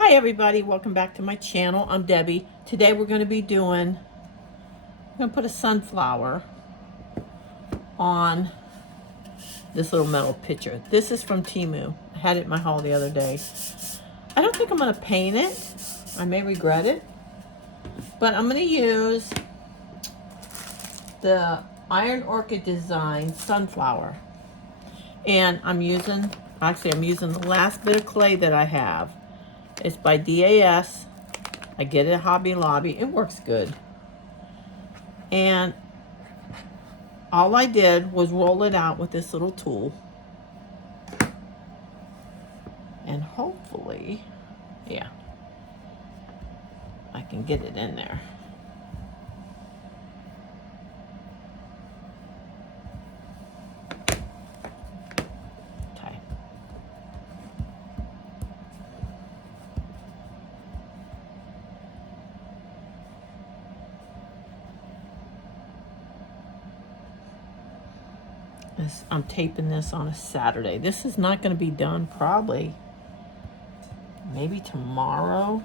Hi everybody, welcome back to my channel. I'm Debbie. Today we're going to be I'm going to put a sunflower on this little metal pitcher. This is from Temu. I had it in my haul the other day. I don't think I'm going to paint it. I may regret it. But I'm going to use the Iron Orchid Design sunflower. And I'm using the last bit of clay that I have. It's by DAS. I get it at Hobby Lobby. It works good. And all I did was roll it out with this little tool. And hopefully, yeah, I can get it in there. Okay. I'm taping this on a Saturday. This is not going to be done probably maybe tomorrow.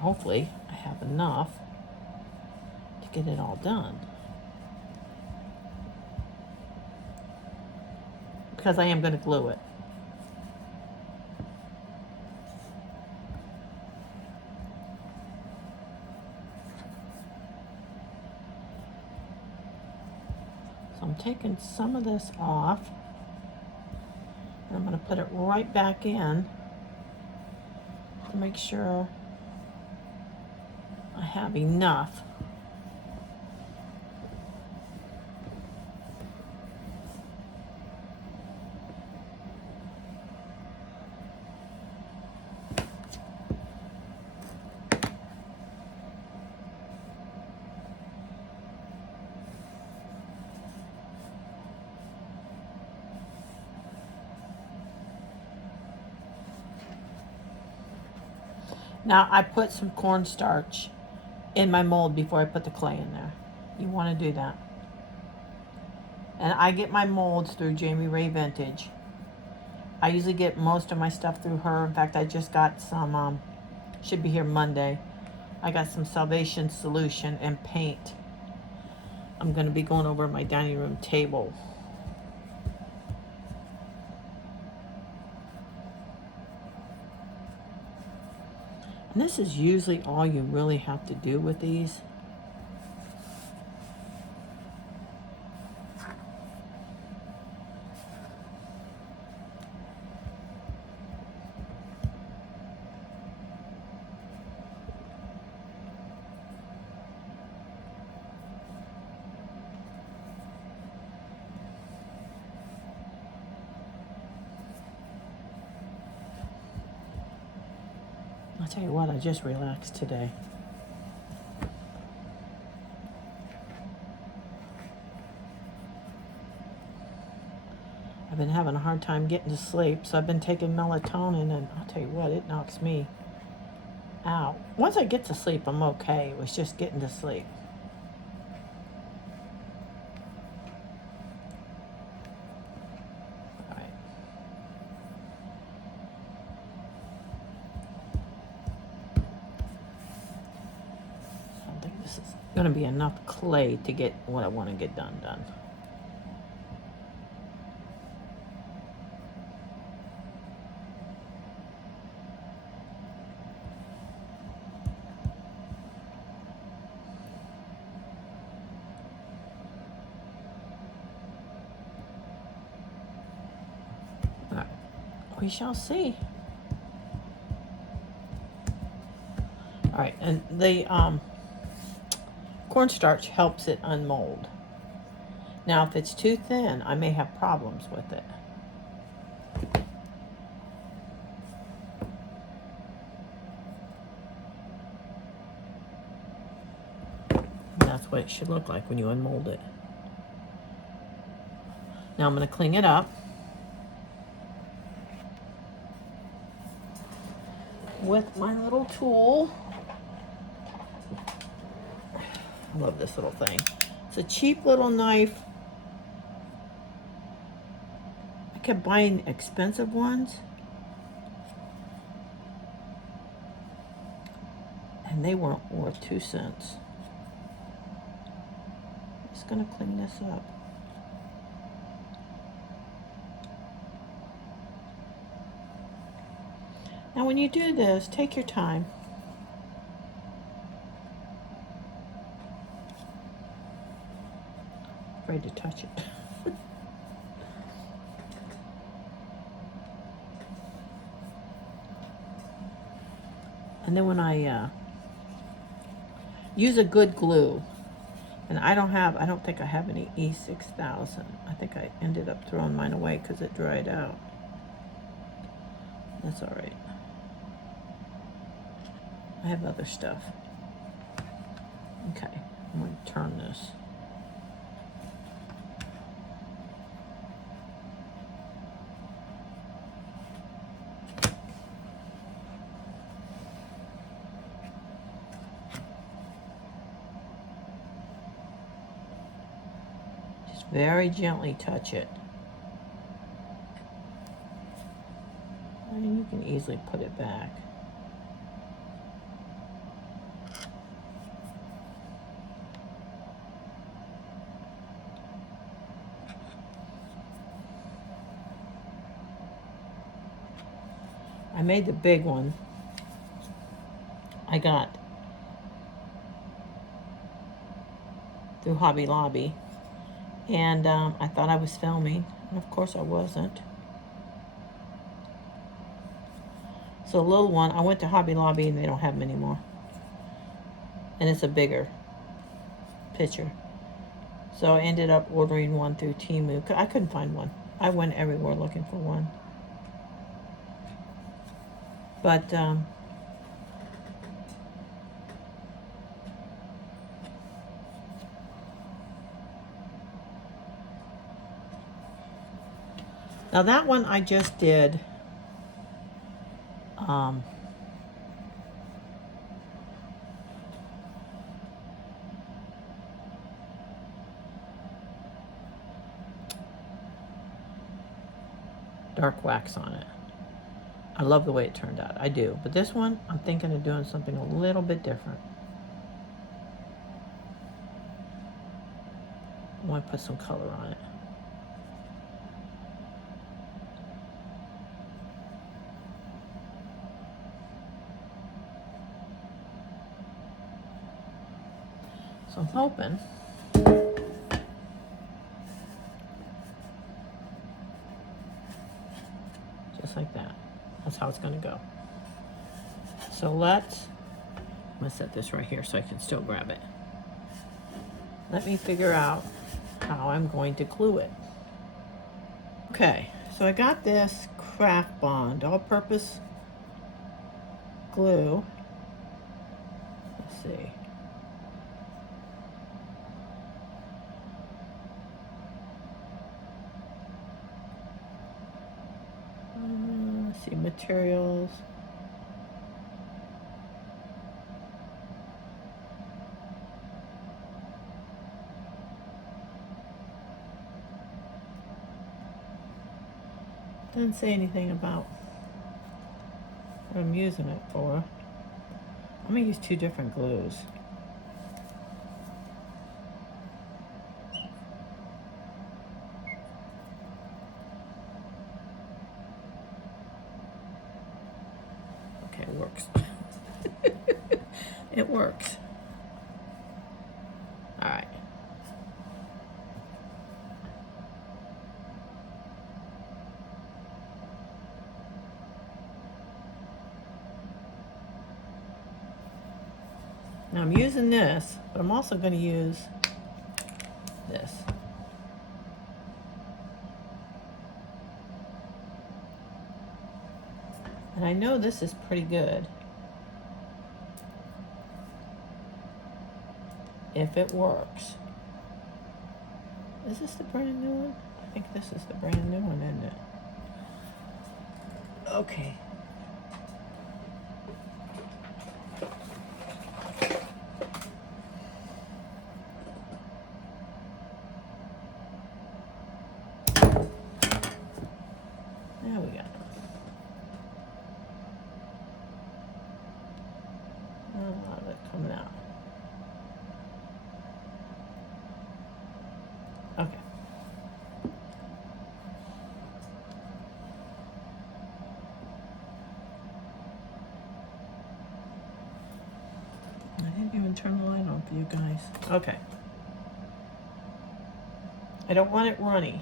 Hopefully I have enough to get it all done. Because I am going to glue it. So I'm taking some of this off. And I'm going to put it right back in to make sure I have enough. Now I put some cornstarch in my mold before I put the clay in there. You want to do that. And I get my molds through Jamie Ray Vintage. I usually get most of my stuff through her. In fact, I just got some, should be here Monday. I got some Salvation Solution and paint. I'm going to be going over my dining room table. And this is usually all you really have to do with these. I'll tell you what, I just relaxed today. I've been having a hard time getting to sleep, so I've been taking melatonin, and I'll tell you what, it knocks me out. Once I get to sleep, I'm okay. It was just getting to sleep. All right. I don't think this is going to be enough clay to get what I want to get done. We shall see. All right, and the cornstarch helps it unmold. Now, if it's too thin, I may have problems with it. And that's what it should look like when you unmold it. Now I'm going to clean it up with my little tool. I love this little thing. It's a cheap little knife. I kept buying expensive ones. And they weren't worth 2 cents. I'm just gonna clean this up. Now when you do this, take your time. Afraid to touch it. And then when I use a good glue, and I don't think I have any E6000. I think I ended up throwing mine away because it dried out. That's all right. I have other stuff. Okay, I'm going to turn this. Just very gently touch it. And you can easily put it back. I made the big one. I got through Hobby Lobby, and I thought I was filming, and of course I wasn't. So a little one, I went to Hobby Lobby and they don't have them anymore. And it's a bigger picture. So I ended up ordering one through Temu. I couldn't find one. I went everywhere looking for one. But now that one I just did dark wax on it. I love the way it turned out. I do. But this one, I'm thinking of doing something a little bit different. I want to put some color on it. So I'm hoping just like that. That's how it's going to go. So I'm going to set this right here so I can still grab it. Let me figure out how I'm going to glue it. Okay, so I got this Craft Bond all-purpose glue. Let's see. Let's see, materials. Doesn't say anything about what I'm using it for. I'm gonna use 2 different glues. Okay, it works. It works. All right. Now I'm using this, but I'm also going to use this. And I know this is pretty good. If it works. Is this the brand new one? I think this is the brand new one, isn't it? Okay. I didn't even turn the light on for you guys. Okay. I don't want it runny.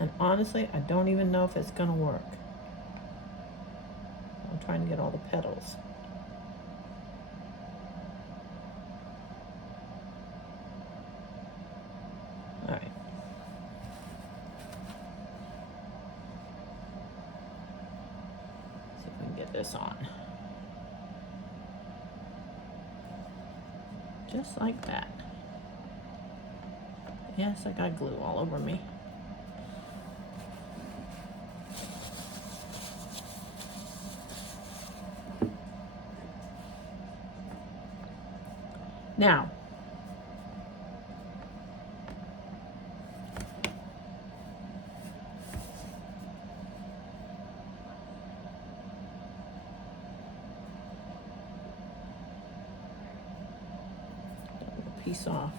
And honestly, I don't even know if it's gonna work. I'm trying to get all the petals. All right. See if we can get this on. Just like that. Yes, I got glue all over me. Now, piece off.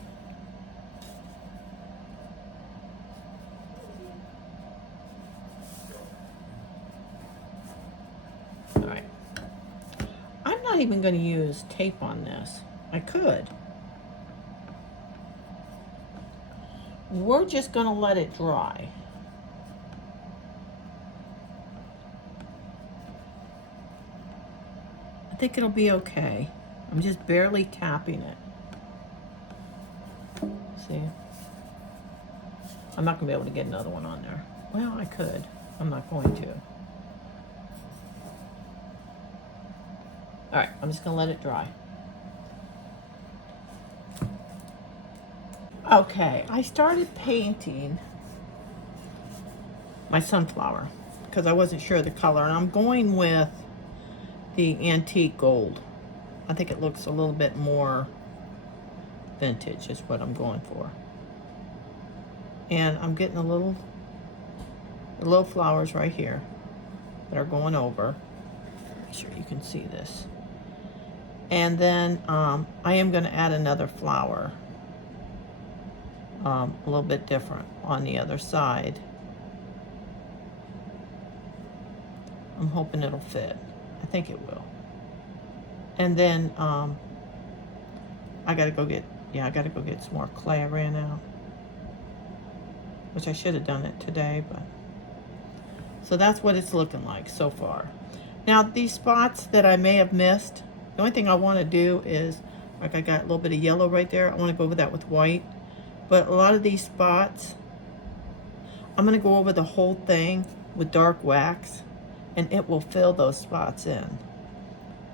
All right. I'm not even going to use tape on this. I could. We're just going to let it dry. I think it'll be okay. I'm just barely tapping it. See? I'm not going to be able to get another one on there. Well, I could. I'm not going to. All right, I'm just going to let it dry. Okay, I started painting my sunflower because I wasn't sure of the color, and I'm going with the antique gold. I think it looks a little bit more vintage is what I'm going for. And I'm getting the little flowers right here that are going over. Make sure you can see this. And then I am going to add another flower, a little bit different on the other side. I'm hoping it'll fit. I think it will. And then I gotta go get some more clay. I ran out, which I should have done it today, but so that's what it's looking like so far. Now these spots that I may have missed, the only thing I want to do is, like I got a little bit of yellow right there, I want to go over that with white. But a lot of these spots, I'm going to go over the whole thing with dark wax, and it will fill those spots in.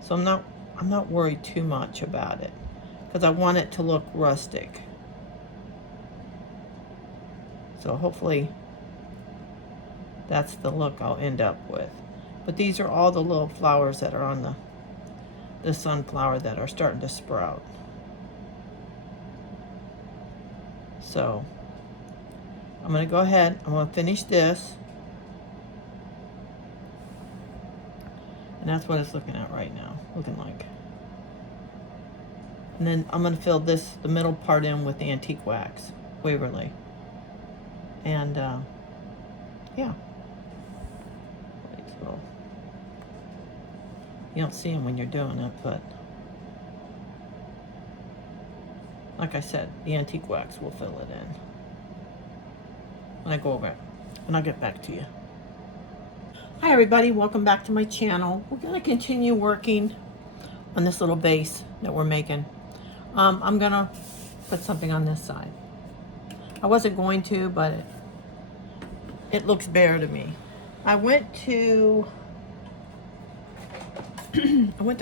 So I'm not worried too much about it because I want it to look rustic. So hopefully that's the look I'll end up with. But these are all the little flowers that are on the sunflower that are starting to sprout. So I'm going to go ahead, I'm going to finish this. And that's what it's looking at right now, looking like. And then I'm going to fill this, the middle part in with the antique wax, Waverly. And yeah. So, you don't see them when you're doing it, but like I said, the antique wax will fill it in when I go over it. And I'll get back to you. Hi everybody, welcome back to my channel. We're going to continue working on this little base that we're making. I'm going to put something on this side. I wasn't going to, but it looks bare to me. I went to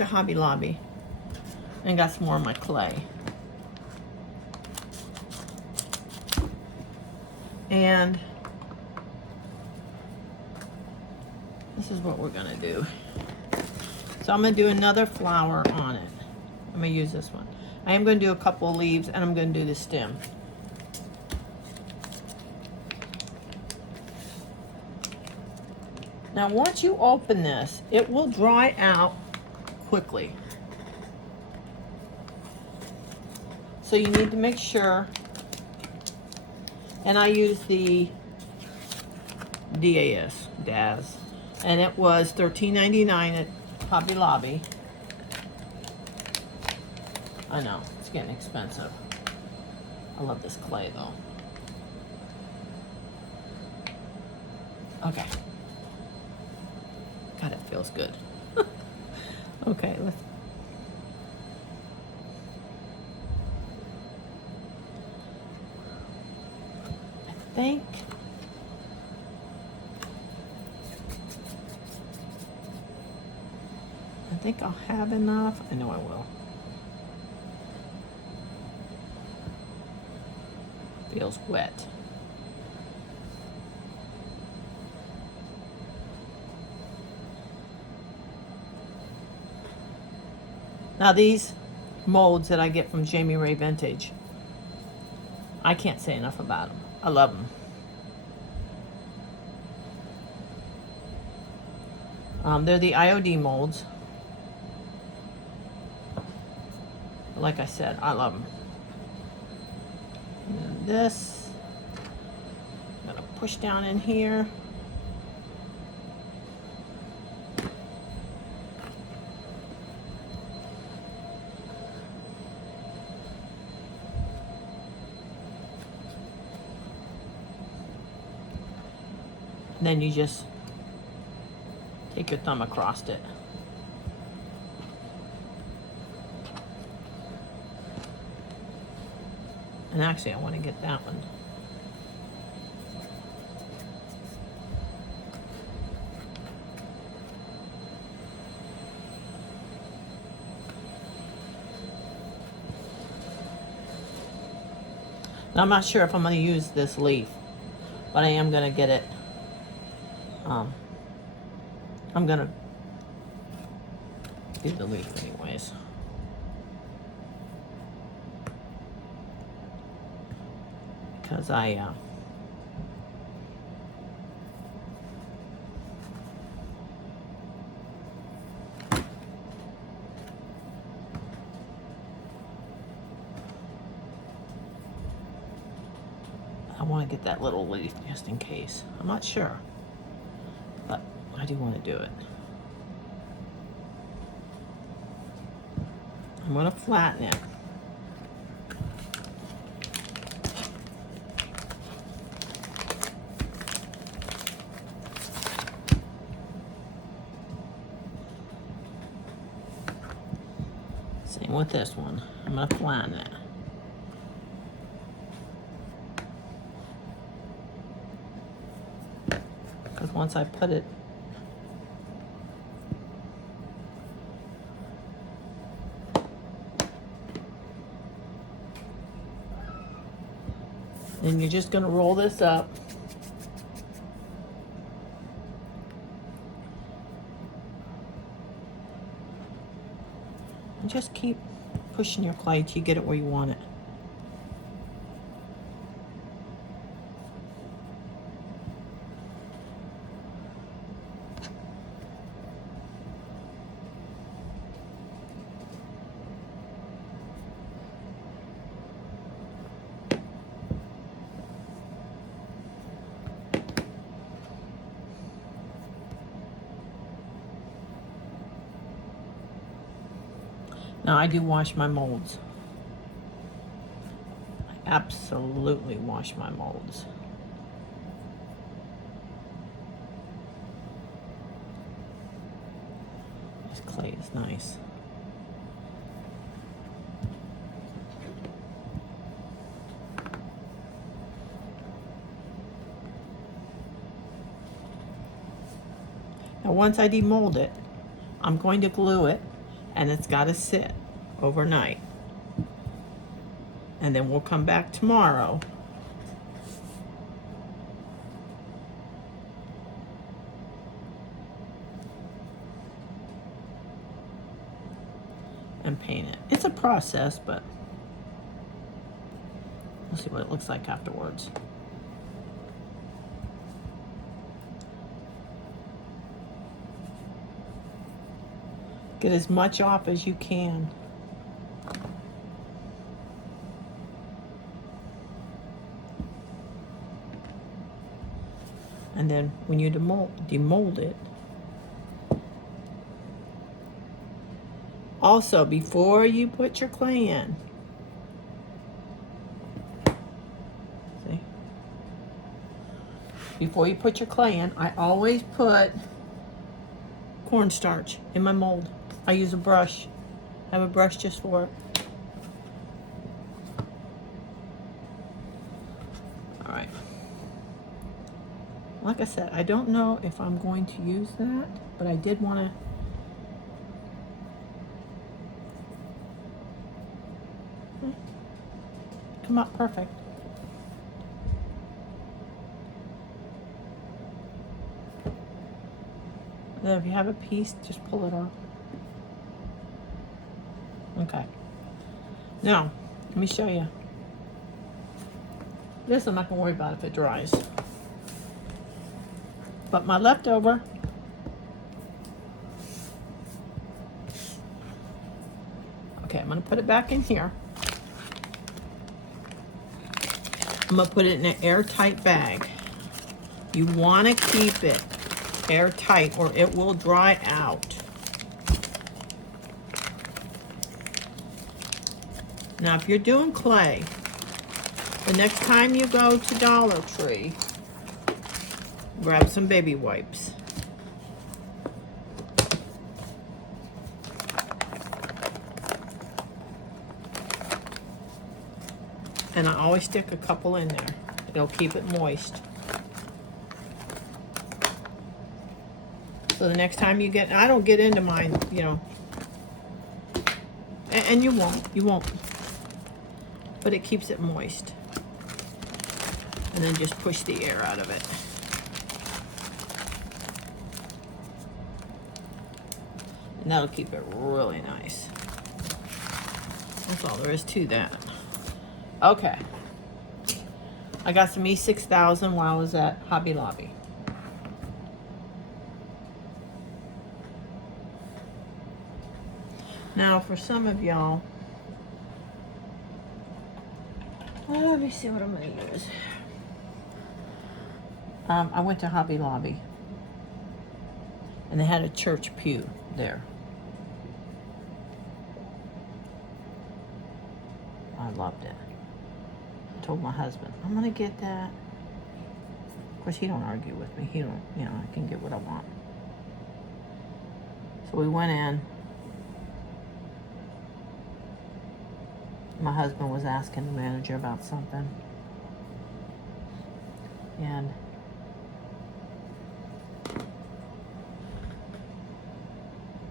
Hobby Lobby and got some more of my clay. And this is what we're gonna do. So I'm gonna do another flower on it. I'm gonna use this one. I am gonna do a couple of leaves, and I'm gonna do the stem. Now once you open this, it will dry out quickly. So you need to make sure, and I use the DAS, DAS. And it was $13.99 at Hobby Lobby. I know, it's getting expensive. I love this clay though. Okay. God, it feels good. Okay, let's. I think I'll have enough. I know I will. Feels wet. Now these molds that I get from Jamie Ray Vintage, I can't say enough about them. I love them. They're the IOD molds. Like I said, I love them. And then this, I'm gonna push down in here. And then you just take your thumb across it. And actually, I want to get that one. Now, I'm not sure if I'm going to use this leaf, but I am going to get it. I'm going to do the leaf anyways. Because I want to get that little leaf just in case. I'm not sure, but I do want to do it. I'm going to flatten it. Same with this one. I'm going to flatten it. Because once I put it then you're just going to roll this up. And just keep pushing your clay till you get it where you want it. Now I do wash my molds. I absolutely wash my molds. This clay is nice. Now once I demold it, I'm going to glue it, and it's got to sit overnight. And then we'll come back tomorrow and paint it. It's a process, but we'll see what it looks like afterwards. Get as much off as you can. And then when you demold it, also before you put your clay in, see, before you put your clay in, I always put cornstarch in my mold. I use a brush. I have a brush just for it. All right. Like I said, I don't know if I'm going to use that, but I did want to. Come up perfect. Then if you have a piece, just pull it off. Okay. Now, let me show you. This I'm not going to worry about if it dries. But my leftover, okay, I'm going to put it back in here. I'm going to put it in an airtight bag. You want to keep it airtight or it will dry out. Now, if you're doing clay, the next time you go to Dollar Tree, grab some baby wipes. And I always stick a couple in there. It'll keep it moist. So the next time you get, I don't get into mine, you know, and you won't. But it keeps it moist. And then just push the air out of it. And that'll keep it really nice. That's all there is to that. Okay. I got some E6000 while I was at Hobby Lobby. Now, for some of y'all, well, let me see what I'm going to use. I went to Hobby Lobby, and they had a church pew there. I loved it. I told my husband, I'm going to get that. Of course, he don't argue with me. He don't, you know, I can get what I want. So we went in. My husband was asking the manager about something. And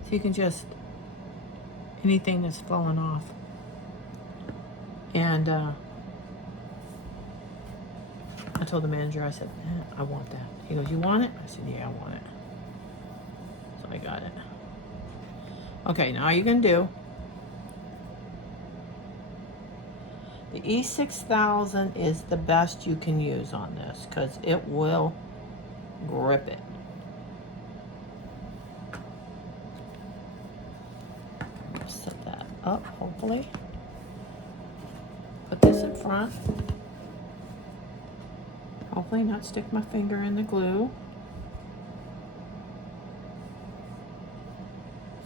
so you can just, anything that's fallen off. And I told the manager, I said, I want that. He goes, you want it? I said, yeah, I want it. So I got it. Okay, now all you're going to do, the E6000 is the best you can use on this because it will grip it. Set that up, hopefully. Put this in front. Hopefully not stick my finger in the glue.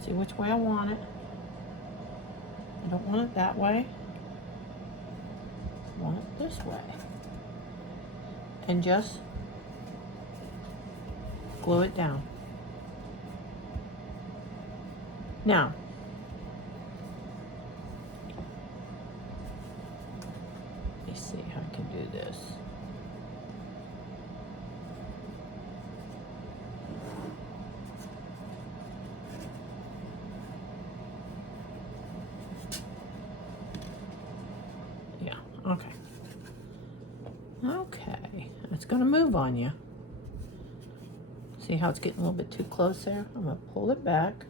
See which way I want it. I don't want it that way. I want it this way. And just glue it down. Now, let me see how I can do this. Yeah, okay. Okay, it's gonna move on you. See how it's getting a little bit too close there? I'm gonna pull it back.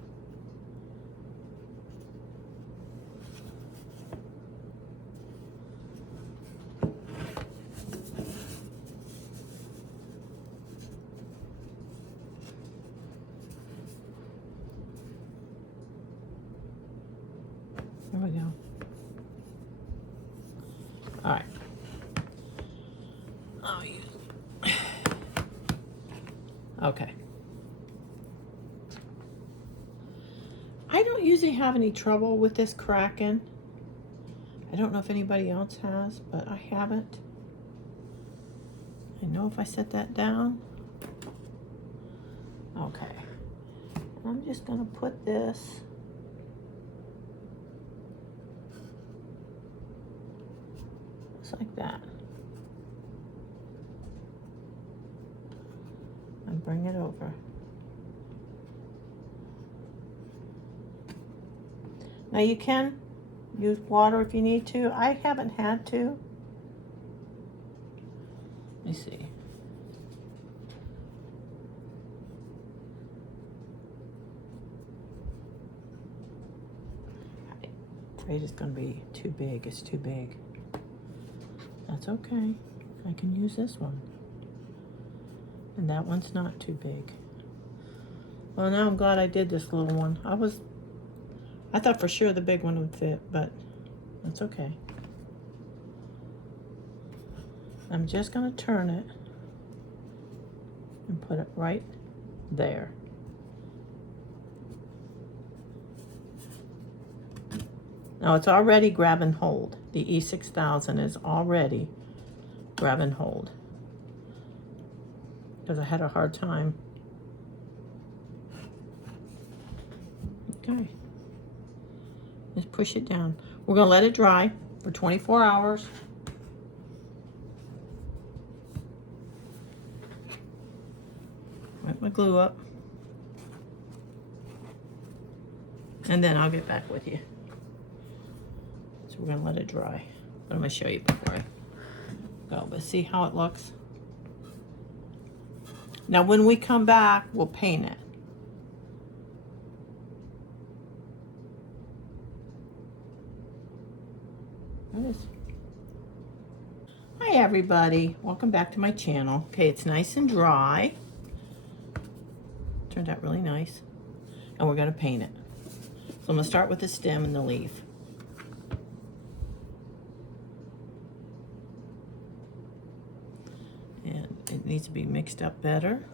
There we go. All right. Okay. I don't usually have any trouble with this cracking. I don't know if anybody else has, but I haven't. I know if I set that down. Okay. I'm just gonna put this just like that. And bring it over. Now you can use water if you need to. I haven't had to. Let me see. I'm afraid it's gonna be too big. It's too big. That's okay. I can use this one. And that one's not too big. Well, now I'm glad I did this little one. I thought for sure the big one would fit, but that's okay. I'm just gonna turn it and put it right there. Now it's already grab and hold. The E6000 is already grab and hold. Because I had a hard time. Okay. Just push it down. We're gonna let it dry for 24 hours. Wipe my glue up. And then I'll get back with you. So we're gonna let it dry. But I'm gonna show you before I go. But see how it looks? Now when we come back, we'll paint it. There it is. Hi everybody, welcome back to my channel. Okay, it's nice and dry. Turned out really nice. And we're gonna paint it. So I'm gonna start with the stem and the leaf. And it needs to be mixed up better.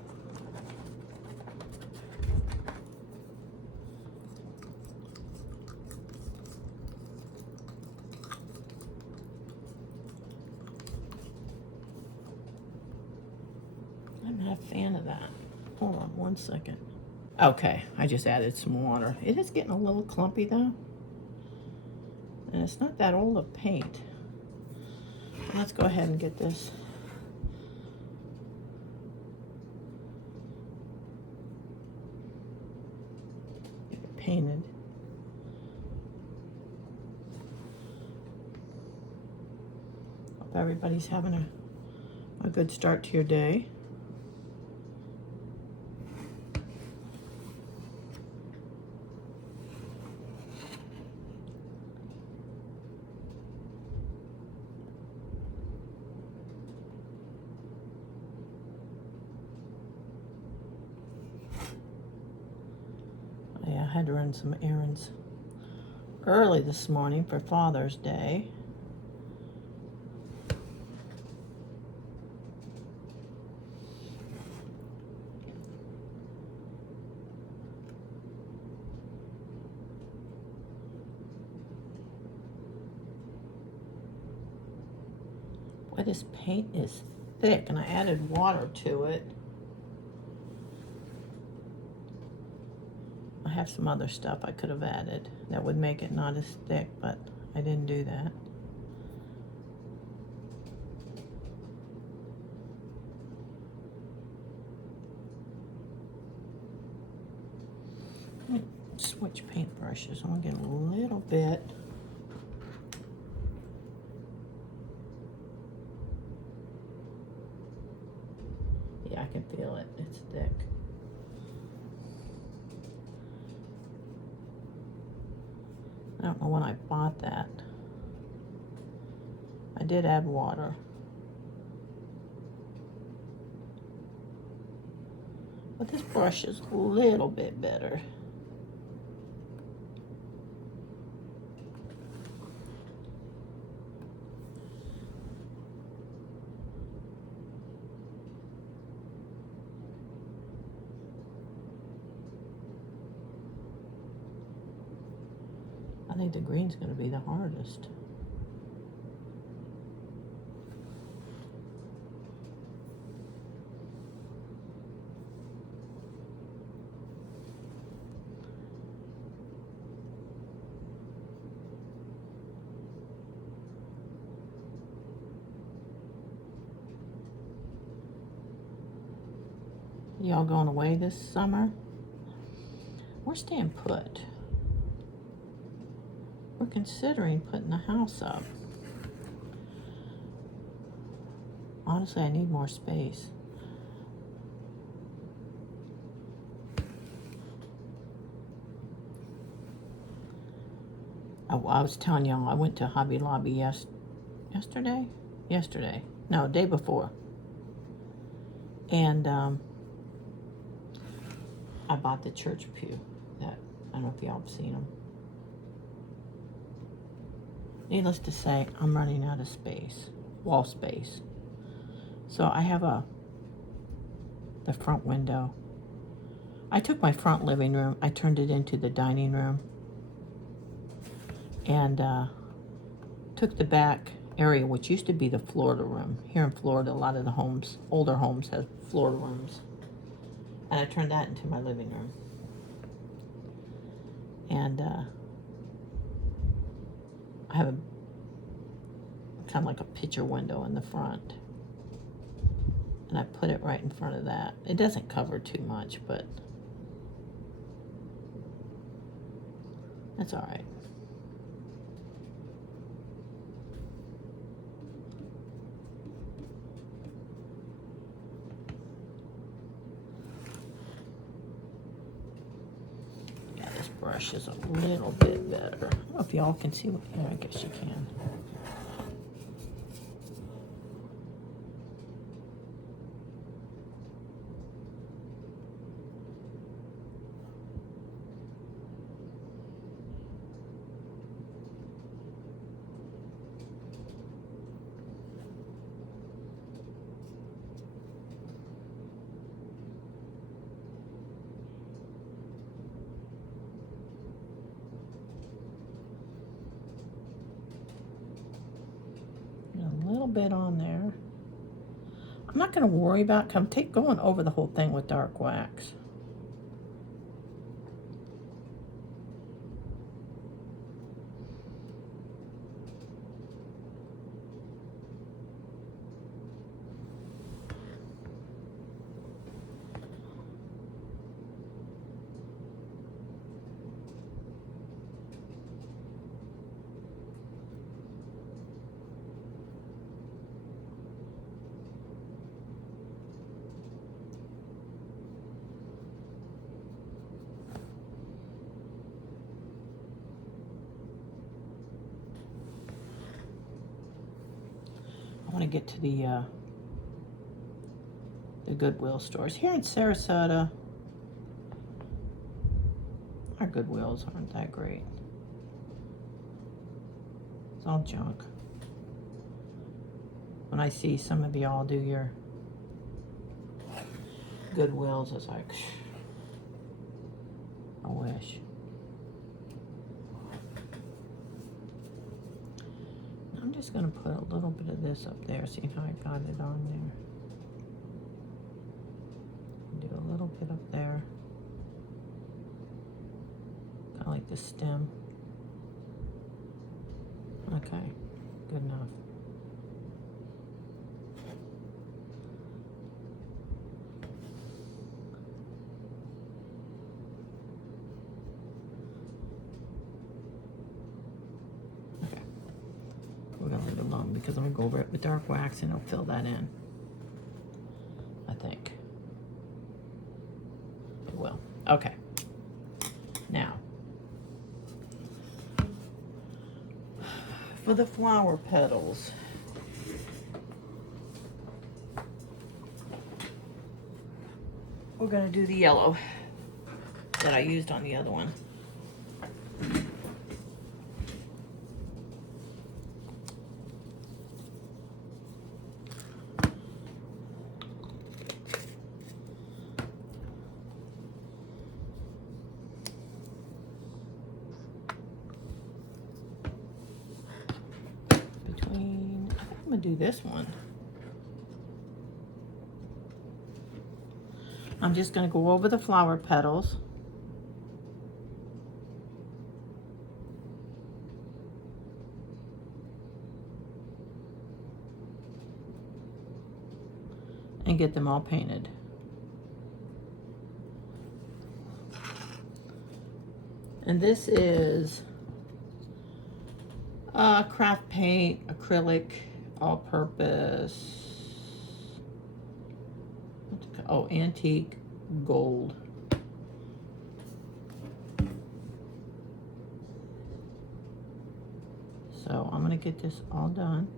I'm not a fan of that. Hold on one second. Okay, I just added some water. It is getting a little clumpy though. And it's not that old of paint. Let's go ahead and get this. Get it painted. Hope everybody's having a good start to your day. Yeah, I had to run some errands early this morning for Father's Day. Boy, this paint is thick, and I added water to it. I have some other stuff I could have added that would make it not as thick, but I didn't do that. Let me switch paintbrushes. I'm gonna get a little bit. Yeah, I can feel it. It's thick. I don't know when I bought that. I did add water. But this brush is a little bit better. think the green's going to be the hardest. Y'all going away this summer? We're staying put. We're considering putting the house up. Honestly, I need more space. I was telling y'all, I went to Hobby Lobby yesterday? Yesterday. No, day before. And I bought the church pew that, I don't know if y'all have seen them. Needless to say, I'm running out of space, wall space. So I have the front window. I took my front living room, I turned it into the dining room, and took the back area, which used to be the Florida room. Here in Florida, a lot of the homes, older homes, have Florida rooms. And I turned that into my living room. And I have a kind of like a picture window in the front. And I put it right in front of that. It doesn't cover too much, but that's all right. Yeah, this brush is a little bit better. I don't know if y'all can see what, yeah, I guess you can. A little bit on there. I'm not going to worry about going over the whole thing with dark wax. I want to get to the Goodwill stores. Here in Sarasota, our Goodwills aren't that great. It's all junk. When I see some of y'all do your Goodwills, it's like, I wish. I'm just going to put a little bit of this up there, see how I got it on there. Do a little bit up there. Kind of like the stem. Okay, good enough. Okay, we're gonna leave it alone because I'm gonna go over it with dark wax and I'll fill that in, I think. It will. Okay. Now, for the flower petals, we're gonna do the yellow that I used on the other one. do this one. I'm just going to go over the flower petals. And get them all painted. And this is craft paint, acrylic, all-purpose. Oh, antique gold. So I'm going to get this all done.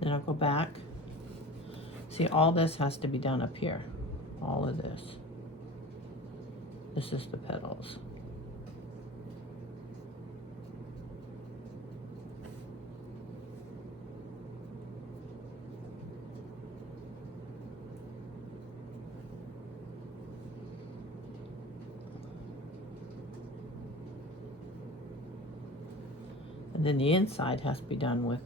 Then I'll go back. See, all this has to be done up here. All of this. This is the petals. And then the inside has to be done with,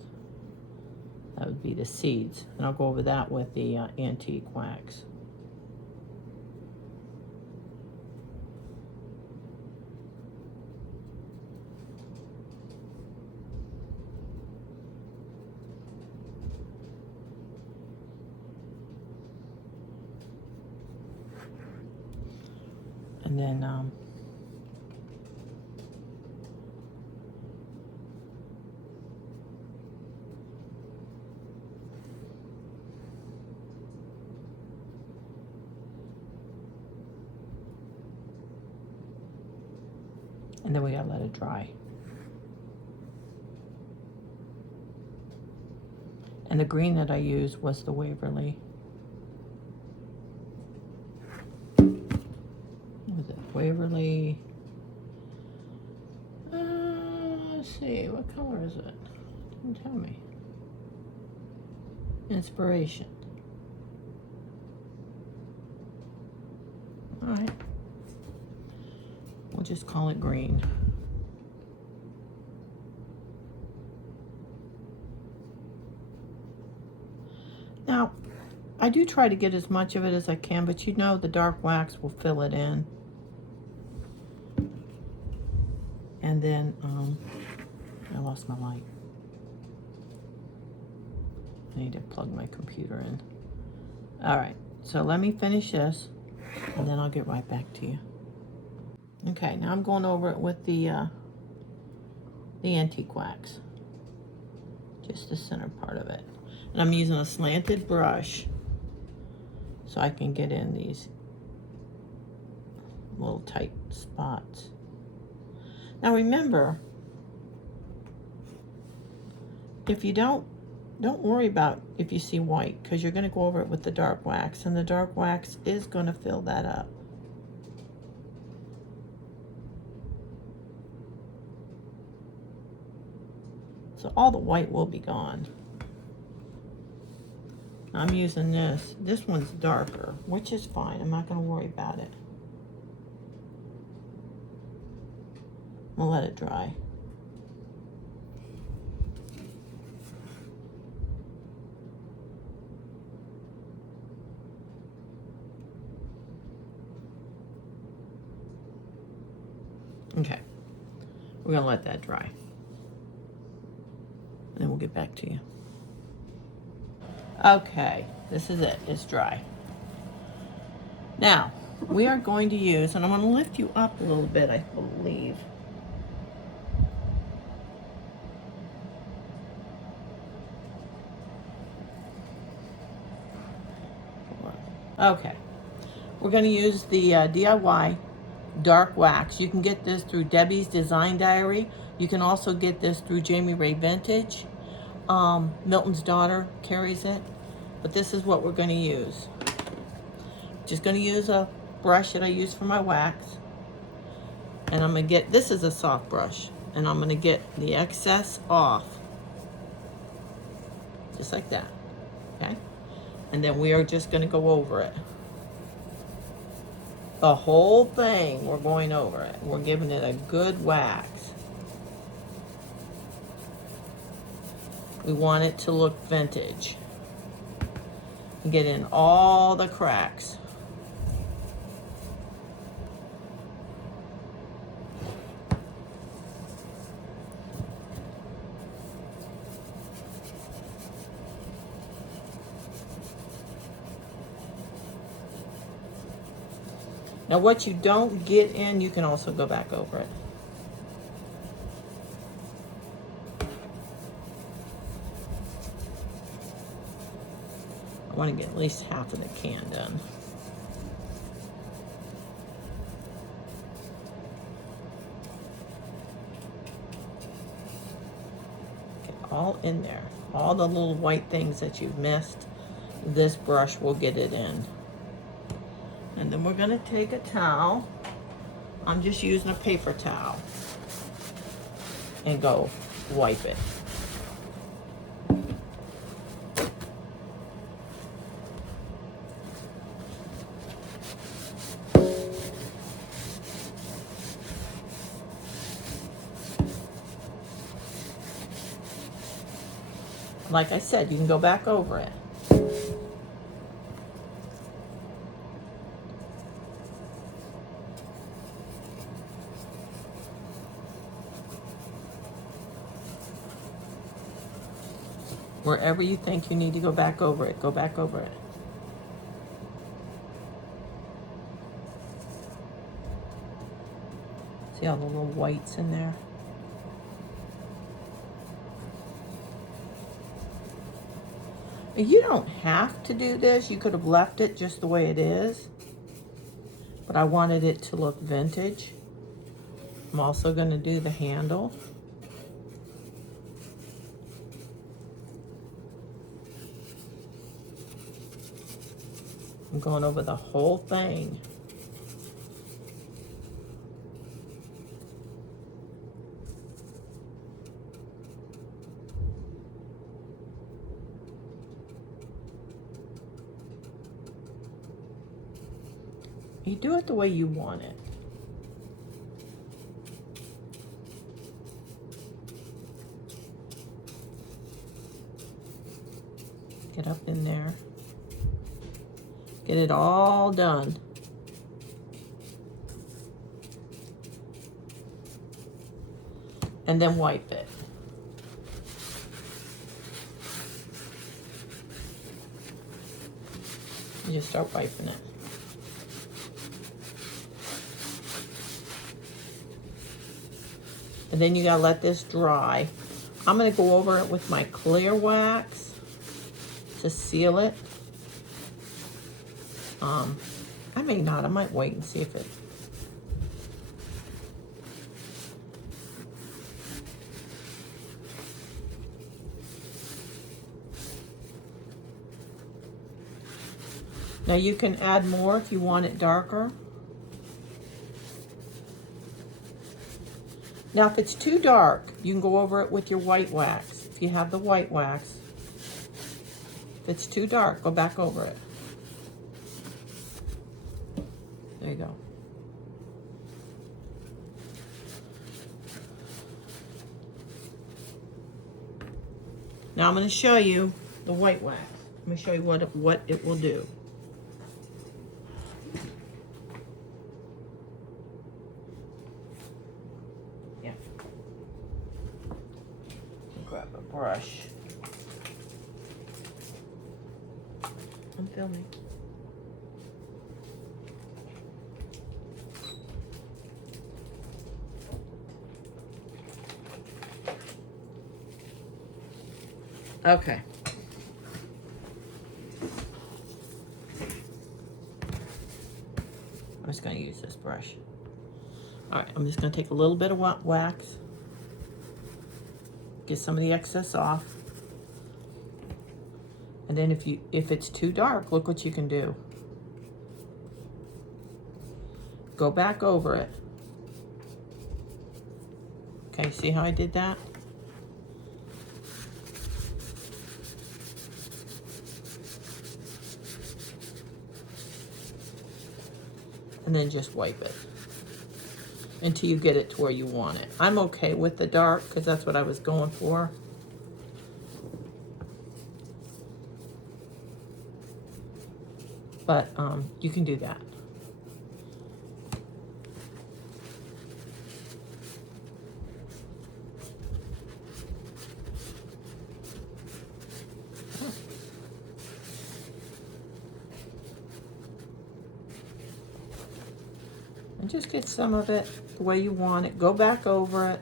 that would be the seeds. And I'll go over that with the antique wax. And then we gotta let it dry. And the green that I used was the Waverly. Was it Waverly? Let's see, what color is it? Didn't tell me. Inspiration. All right. We'll just call it green. Now, I do try to get as much of it as I can, but you know the dark wax will fill it in. And then, I lost my light. I need to plug my computer in. All right, so let me finish this, and then I'll get right back to you. Okay, now I'm going over it with the antique wax. Just the center part of it. And I'm using a slanted brush so I can get in these little tight spots. Now remember, if you don't worry about if you see white, because you're going to go over it with the dark wax, and the dark wax is going to fill that up. So all the white will be gone. I'm using this. This one's darker, which is fine. I'm not going to worry about it. I'll let it dry. Okay. We're going to let that dry. And then we'll get back to you. Okay, this is it. It's dry. Now, we are going to use, and I'm going to lift you up a little bit, I believe. Okay, we're going to use the DIY dark wax. You can get this through Debbie's Design Diary. You can also get this through Jamie Ray Vintage. Milton's daughter carries it, but this is what we're going to use. Just going to use a brush that I use for my wax, and I'm going to get, this is a soft brush, and I'm going to get the excess off, just like that, okay? And then we are just going to go over it. The whole thing, we're going over it. We're giving it a good wax. We want it to look vintage. And get in all the cracks. Now what you don't get in, you can also go back over it. I want to get at least half of the can done. Get all in there. All the little white things that you've missed, this brush will get it in. And then we're gonna take a towel. I'm just using a paper towel. And go wipe it. Like I said, you can go back over it. Wherever you think you need to go back over it, go back over it. See all the little whites in there? You don't have to do this. You could have left it just the way it is. But I wanted it to look vintage. I'm also going to do the handle. I'm going over the whole thing. You do it the way you want it. Get up in there. Get it all done. And then wipe it. You just start wiping it. And then you gotta let this dry. I'm gonna go over it with my clear wax to seal it. I may not, I might wait and see if it. Now you can add more if you want it darker. Now if it's too dark, you can go over it with your white wax. If you have the white wax. If it's too dark, go back over it. There you go. Now I'm going to show you the white wax. I'm going to show you what it will do. Yeah. Grab a brush. I'm filming. Okay. I'm just going to use this brush. All right, I'm just going to take a little bit of wax. Get some of the excess off. And then if it's too dark, look what you can do. Go back over it. Okay, see how I did that? And then just wipe it until you get it to where you want it. I'm okay with the dark because that's what I was going for. But you can do that. And just get some of it the way you want it. Go back over it.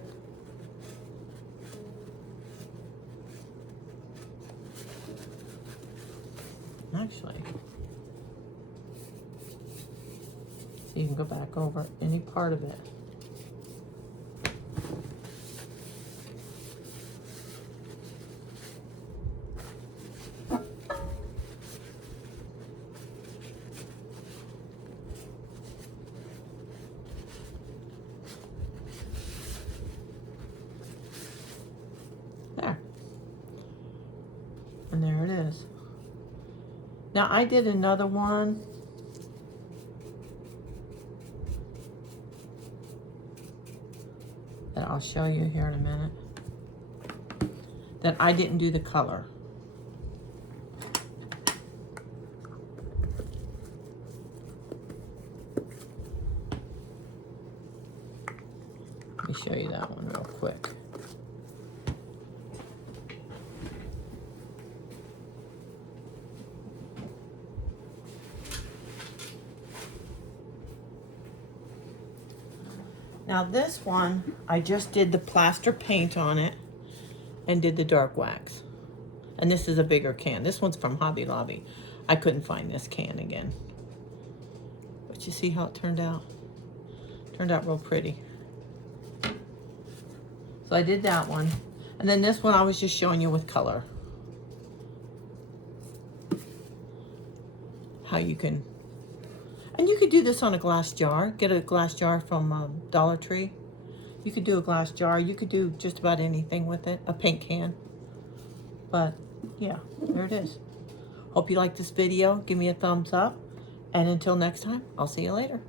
Actually, so you can go back over any part of it. There. And there it is. Now I did another one. That I'll show you here in a minute. That I didn't do the color. Let me show you that one real quick. Now this one, I just did the plaster paint on it and did the dark wax. And this is a bigger can. This one's from Hobby Lobby. I couldn't find this can again. But you see how it turned out? Turned out real pretty. So I did that one. And then this one I was just showing you with color. How you can, and you could do this on a glass jar. Get a glass jar from Dollar Tree. You could do a glass jar. You could do just about anything with it. A paint can. But yeah, there it is. Hope you like this video. Give me a thumbs up. And until next time, I'll see you later.